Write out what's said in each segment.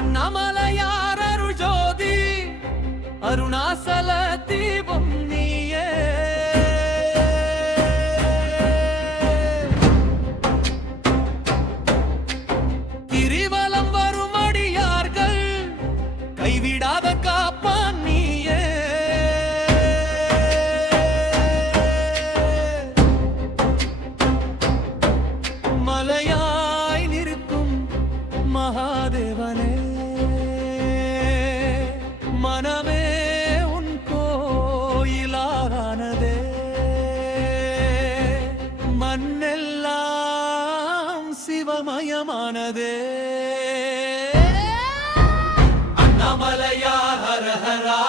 அண்ணாமலையார் அருள் ஜோதி அருணாசல தீபம் நீயே. கிரிவலம் வரும் அடியார்கள் கைவிடாத காப்பான் நீயே. மலையாய் நிற்கும் மகாதேவனே, மனமே உன் கோயிலானதே. மண்ணெல்லாம் சிவமயமானதே. அண்ணாமலையார் ஹர ஹரா,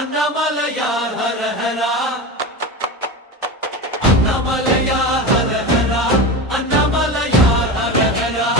அண்ணாமலையார் ஹர ஹரா, அண்ணாமலையார் ஹர ஹரா, அண்ணாமலையார் ஹர ஹரா.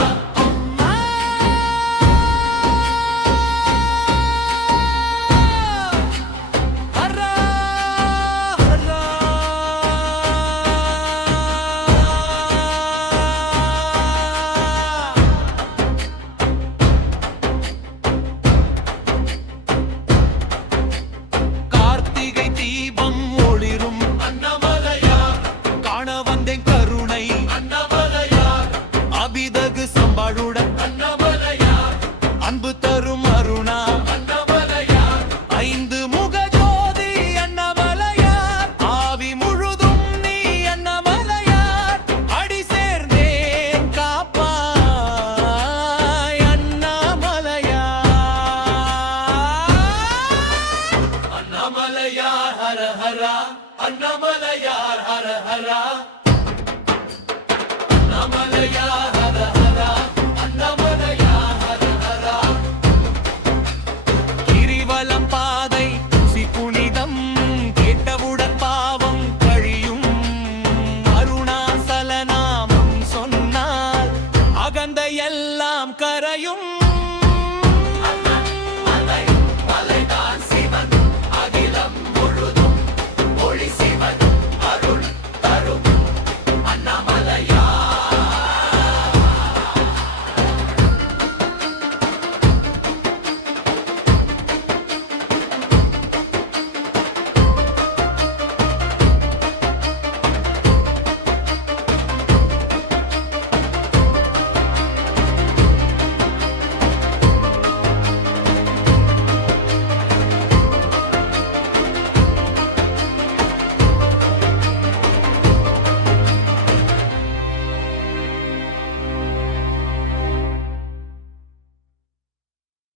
அன்பு தரும் அருணா அண்ணாமலையார், ஐந்து முக ஜோதி அண்ணாமலையார், ஆவி முழுதும் நீ அண்ணாமலையார், அடி சேர்ந்தேன் காப்பாய் அண்ணாமலையார். அண்ணாமலையார் ஹர ஹரா, அண்ணாமலையார் ஹர ஹரா, அண்ணாமலையார் ஹர ஹரா, அண்ணாமலையார் ஹர ஹரா. கிரிவலம் பாதை புனிதம் கேட்டவுடன் பாவம் கழியும். அருணாசல நாமம் சொன்னால் அகந்தை எல்லாம் கரையும்.